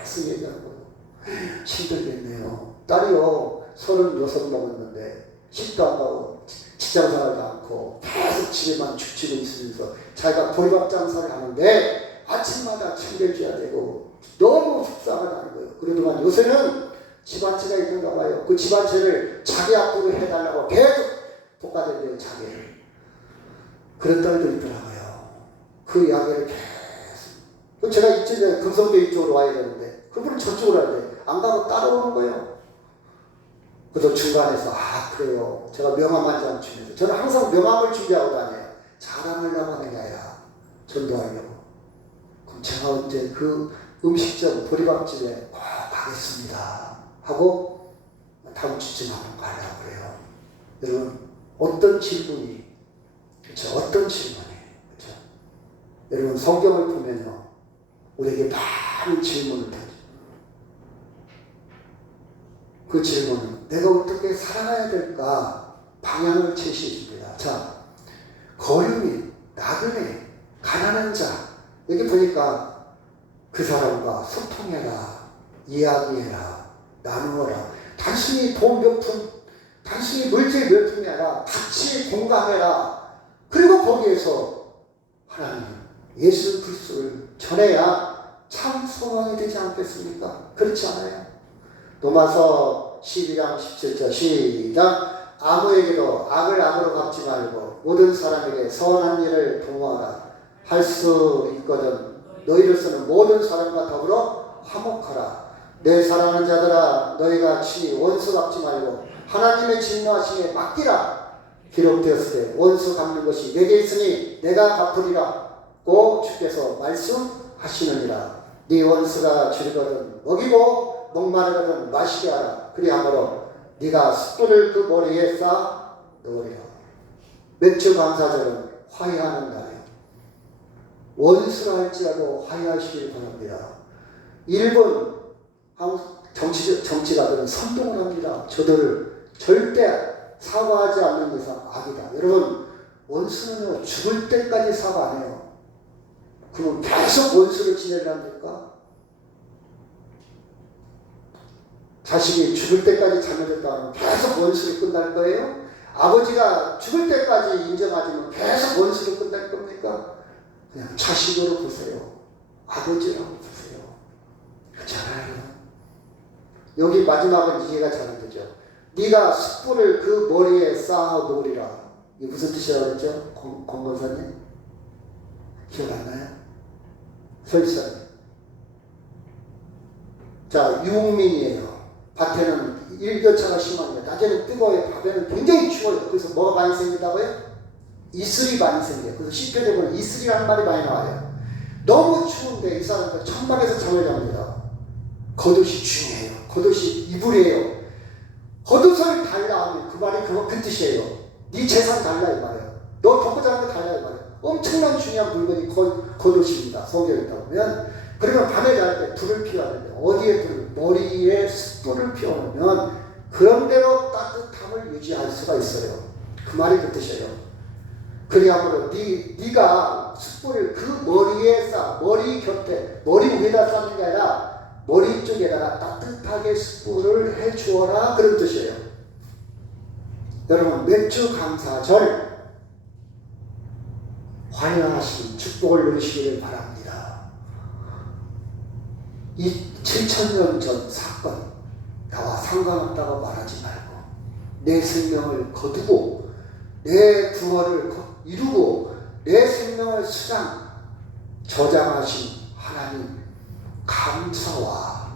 계속 얘기하는 거예요. 힘들겠네요. 딸이요 36 먹었는데 집도 안 가고 직장생활도 않고 계속 집에만 죽치고 있으면서 자기가 보리밥 장사를 하는데 아침마다 챙겨줘야 되고 너무 속상하다는 거예요. 그러더만 요새는 집안채가 있는가 봐요. 그 집안채를 자기 앞으로 해달라고 계속 볶아댄대요. 자기를. 그런 딸도 있더라고요. 그 이야기를 계속. 제가 이쪽에 금성대 이쪽으로 와야 되는데 그분은 저쪽으로 와야 돼. 안 가고 따라오는 거예요. 그래서 중간에서 그래요. 제가 명함 한 장 주면서 저는 항상 명함을 준비하고 다녀요. 자랑하려고 하는 게 아니라 전도하려고. 그럼 제가 언제 그 음식점 보리밥집에 꼭 가겠습니다 하고 다음 주쯤 한번 가려고 그래요. 여러분 어떤 질문이 그렇죠? 어떤 질문이 그렇죠? 여러분 성경을 보면요 우리에게 많은 질문을 던져. 그 질문은 내가 어떻게 살아가야 될까 방향을 제시해 줍니다. 자, 거류민, 나그네, 가난한 자 여기 보니까 그 사람과 소통해라, 이야기해라, 나누어라. 단순히 돈 몇 푼, 단순히 물질 몇 푼이 아니라 같이 공감해라. 그리고 거기에서 하나님, 예수 그리스도를 전해야 참 소망이 되지 않겠습니까? 그렇지 않아요? 로마서 12장 17절 시작. 아무에게도 악을 악으로 갚지 말고 모든 사람에게 선한 일을 도모하라. 할 수 있거든 너희로서는 모든 사람과 더불어 화목하라. 내 사랑하는 자들아, 너희가 친히 원수 갚지 말고 하나님의 진노하심에 맡기라. 기록되었을 때 원수 갚는 것이 내게 있으니 내가 갚으리라고 주께서 말씀하시느니라. 네 원수가 줄이거든 먹이고 목마르거든 마시게 하라. 그리하므로 네가 숯불을 그 머리에 쌓아 놓으리라. 맥주 감사절은 화해하는 날이에요. 원수라 할지라도 화해하시길 바랍니다. 일본 정치가들은 선동을 합니다. 저들을 절대 사과하지 않는 이상 악이다. 여러분, 원수는요 죽을 때까지 사과 안 해요. 그럼 계속 원수를 지내랍니까? 자식이 죽을 때까지 잘못했다 하면 계속 원수로 끝날 거예요? 아버지가 죽을 때까지 인정하지만 계속 원수로 끝날 겁니까? 그냥 자식으로 보세요. 아버지라고 보세요. 그렇지 않아요? 여기 마지막은 이해가 잘 안 되죠. 네가 숯불을 그 머리에 쌓아 놓으리라. 이게 무슨 뜻이라고 그랬죠? 권건사님? 기억 안 나요? 설사님. 자, 유목민이에요. 밭에는 일교차가 심합니다. 낮에는 뜨거워요. 밤에는 굉장히 추워요. 그래서 뭐가 많이 생긴다고요? 이슬이 많이 생겨요. 그래서 시편에 보면 이슬이라는 말이 많이 나와요. 너무 추운데 이 사람들 천막에서 잠을 잡니다. 겉옷이 중요해요. 겉옷이 이불이에요. 겉옷을 달라 하면 그 말이 그 뜻이에요. 네 재산 달라 이 말이에요. 너 덮고 자는 거 달라 이 말이에요. 엄청난 중요한 물건이 겉옷입니다. 성경에 따르면. 그러면 밤에 잘 때 불을 피워야 어디에 불을? 머리에 숯불을 피워놓으면 그런대로 따뜻함을 유지할 수가 있어요. 그 말이 그 뜻이에요. 그리하므로 네가 숯불을 그 머리에 쌓아, 머리 곁에, 머리 위에다 쌓는 게 아니라 머리 쪽에다가 따뜻하게 숯불을 해주어라. 그런 뜻이에요. 여러분, 맥주 감사절 환영하신 축복을 누리시기를 바랍니다. 이 7000년 전 사건 나와 상관없다고 말하지 말고 내 생명을 거두고 내 부활을 이루고 내 생명을 저장하신 하나님 감사와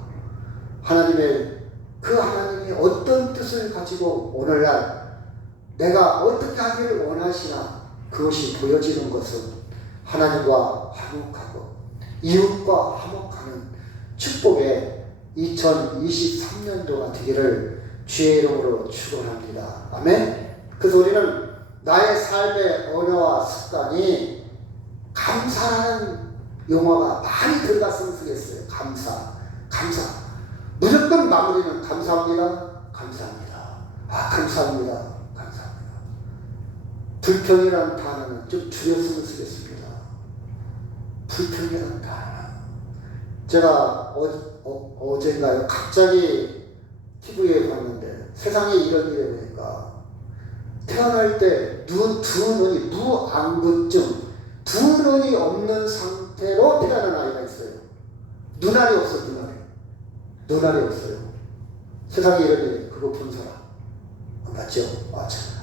하나님의 그 하나님이 어떤 뜻을 가지고 오늘날 내가 어떻게 하기를 원하시나 그것이 보여지는 것은 하나님과 화목하고 이웃과 화목하는 축복의 2023년도가 되기를 주의 이름으로 축원합니다. 아멘. 그래서 우리는 나의 삶의 언어와 습관이 감사라는 용어가 많이 들어갔으면 좋겠어요. 감사. 무조건 마무리는 감사합니다. 감사합니다. 불평이라는 단어는 좀 줄였으면 좋겠습니다. 불평이라는 단어. 제가 어젠가요? 갑자기 TV에 봤는데 세상에 이런 일이 보니까 태어날 때 두 눈이 무안구증, 두 눈이 없는 상태로 태어난 아이가 있어요. 눈알이 없어, 눈알이 없어요. 세상에 이런 일이 그거 본 사람 맞죠?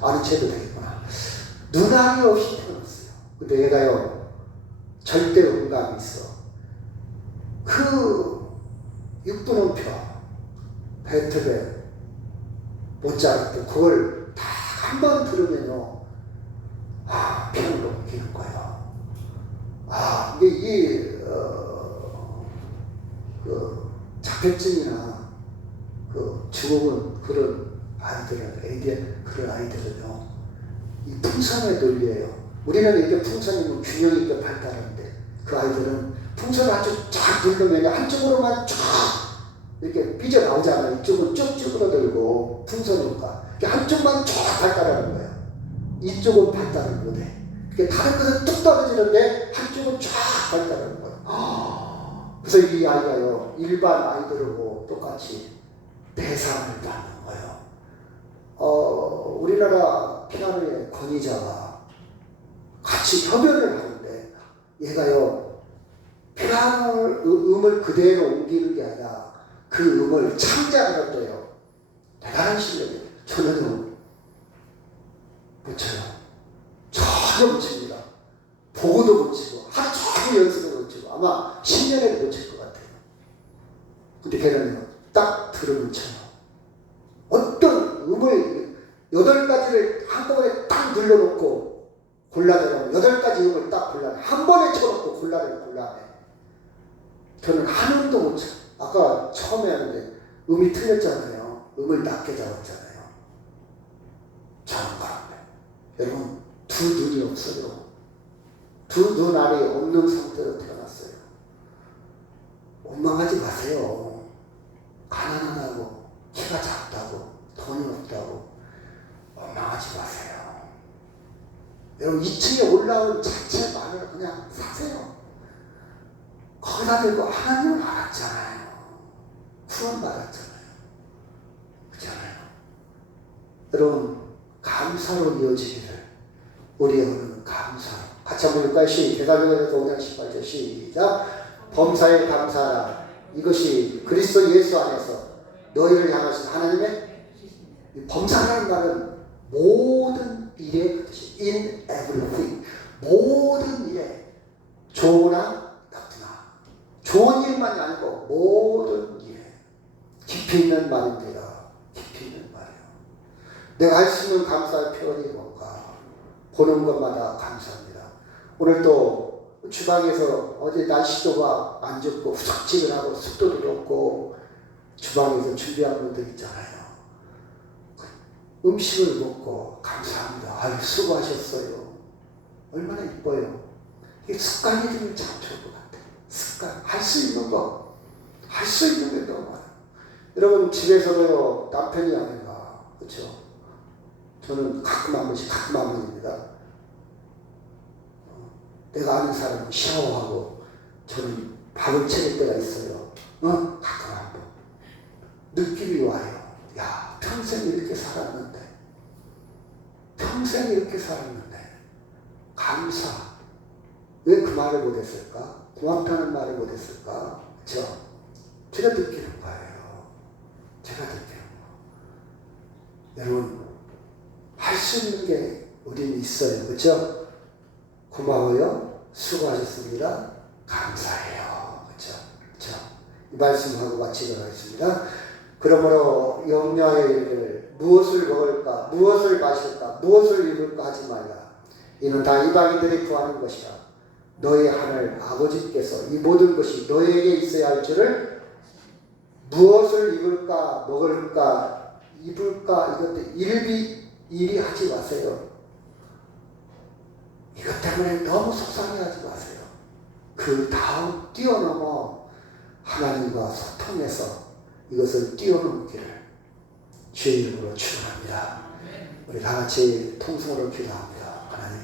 아는 채도 되겠구나. 눈알이 없이 태어났어요. 근데 얘가요 절대 음감이 있어. 그 육분음표, 베토벤, 모차르트 그걸 다 한 번 들으면요, 피아노로 옮기는 거예요. 이게 그 자폐증이나 그 증후군 그런 아이들은요, 이 풍선의 논리예요. 우리는 이게 풍선이면 균형 있게 발달하는데 그 아이들은 풍선을 아주 쫙 누르면 한쪽으로만 쫙 이렇게 삐져나오잖아요. 이쪽은 쭉 쭈그러들고 풍선이니까 한쪽만 쫙 발달하는 거예요. 이쪽은 발달을 못해. 다른 것은 뚝 떨어지는데 한쪽은 쫙 발달하는 거예요. 그래서 이 아이가요, 일반 아이들하고 똑같이 대상을 받는 거예요. 우리나라 피아노의 권위자가 같이 협연을 하는데 얘가요, 피아노 음을 그대로 옮기는 게 아니라 그 음을 창작을 한대요. 대단한 실력이에요. 저는 못 쳐요. 전혀 못 칩니다. 보고도 못 치고 하루 종일 연습을 못 치고 아마 10년에도 못 칠 것 같아요. 근데 걔는요, 딱 들으면 쳐요. 어떤 음을 8가지를 한꺼번에 딱 눌러놓고 골라내면 8가지 음을 딱 골라내. 한 번에 쳐놓고 골라내. 저는 한 음도 못 쳐. 아까 처음에 하는데 음이 틀렸잖아요. 음을 낮게 잡았잖아요. 저는 그런데 여러분, 두 눈이 없어요. 두 눈알이 없는 상태로 태어났어요. 원망하지 마세요. 가난하다고, 키가 작다고, 돈이 없다고 원망하지 마세요. 여러분, 2층에 올라온 자체만으로 그냥 사세요. 거기다 대고 하나님을 알았잖아요. 구원 받았잖아요. 그렇잖아요. 여러분, 감사로 이어지기를 우리의 오늘은 감사로. 같이 한번 읽을까요? 데살로니가서 5장 18절 시작. 범사에 감사하라. 이것이 그리스도 예수 안에서 너희를 향하신 하나님의, 범사라는 말은 모든 일에 그 뜻이 in everything, 모든 일에, 좋으나 나쁘나, 좋은 일만이 아니고 모든 일에. 깊이 있는 말입니다. 깊이 있는 말이에요. 내가 할 수 있는 감사의 표현이 뭔가 보는 것마다 감사합니다. 오늘 또 주방에서 어제 날씨도 막 안 좋고 후적지근하고 습도도 높고 주방에서 준비한 분들 있잖아요. 음식을 먹고 감사합니다. 아유, 수고하셨어요. 얼마나 이뻐요. 이게 습관이 되면 참 좋을 것 같아요. 습관. 할 수 있는 거. 할 수 있는 게 너무 많아요. 여러분, 집에서도요, 남편이 아닌가. 그렇죠? 저는 가끔 한 번입니다. 내가 아는 사람은 샤워하고 저는 밥을 차릴 때가 있어요. 가끔 한 번. 느낌이 와요. 야, 평생 이렇게 살았는데. 감사. 왜 그 말을 못했을까? 고맙다는 말을 못했을까? 그렇죠? 제가 느끼는 거예요. 여러분, 할 수 있는 게 우리는 있어요. 그렇죠? 고마워요. 수고하셨습니다. 감사해요. 그렇죠? 이 말씀하고 마치도록 하겠습니다. 그러므로 염려의 일을 무엇을 먹을까, 무엇을 마실까, 무엇을 입을까 하지 말라. 이는 다 이방인들이 구하는 것이라. 너희 하늘 아버지께서 이 모든 것이 너희에게 있어야 할 줄을, 무엇을 입을까, 먹을까, 입을까, 이것들 일이 하지 마세요. 이것 때문에 너무 속상해하지 마세요. 그 다음 뛰어넘어 하나님과 소통해서 이것을 뛰어넘기를 주의 이름으로 축원합니다. 우리 다 같이 통성으로 기도합니다. 하나님.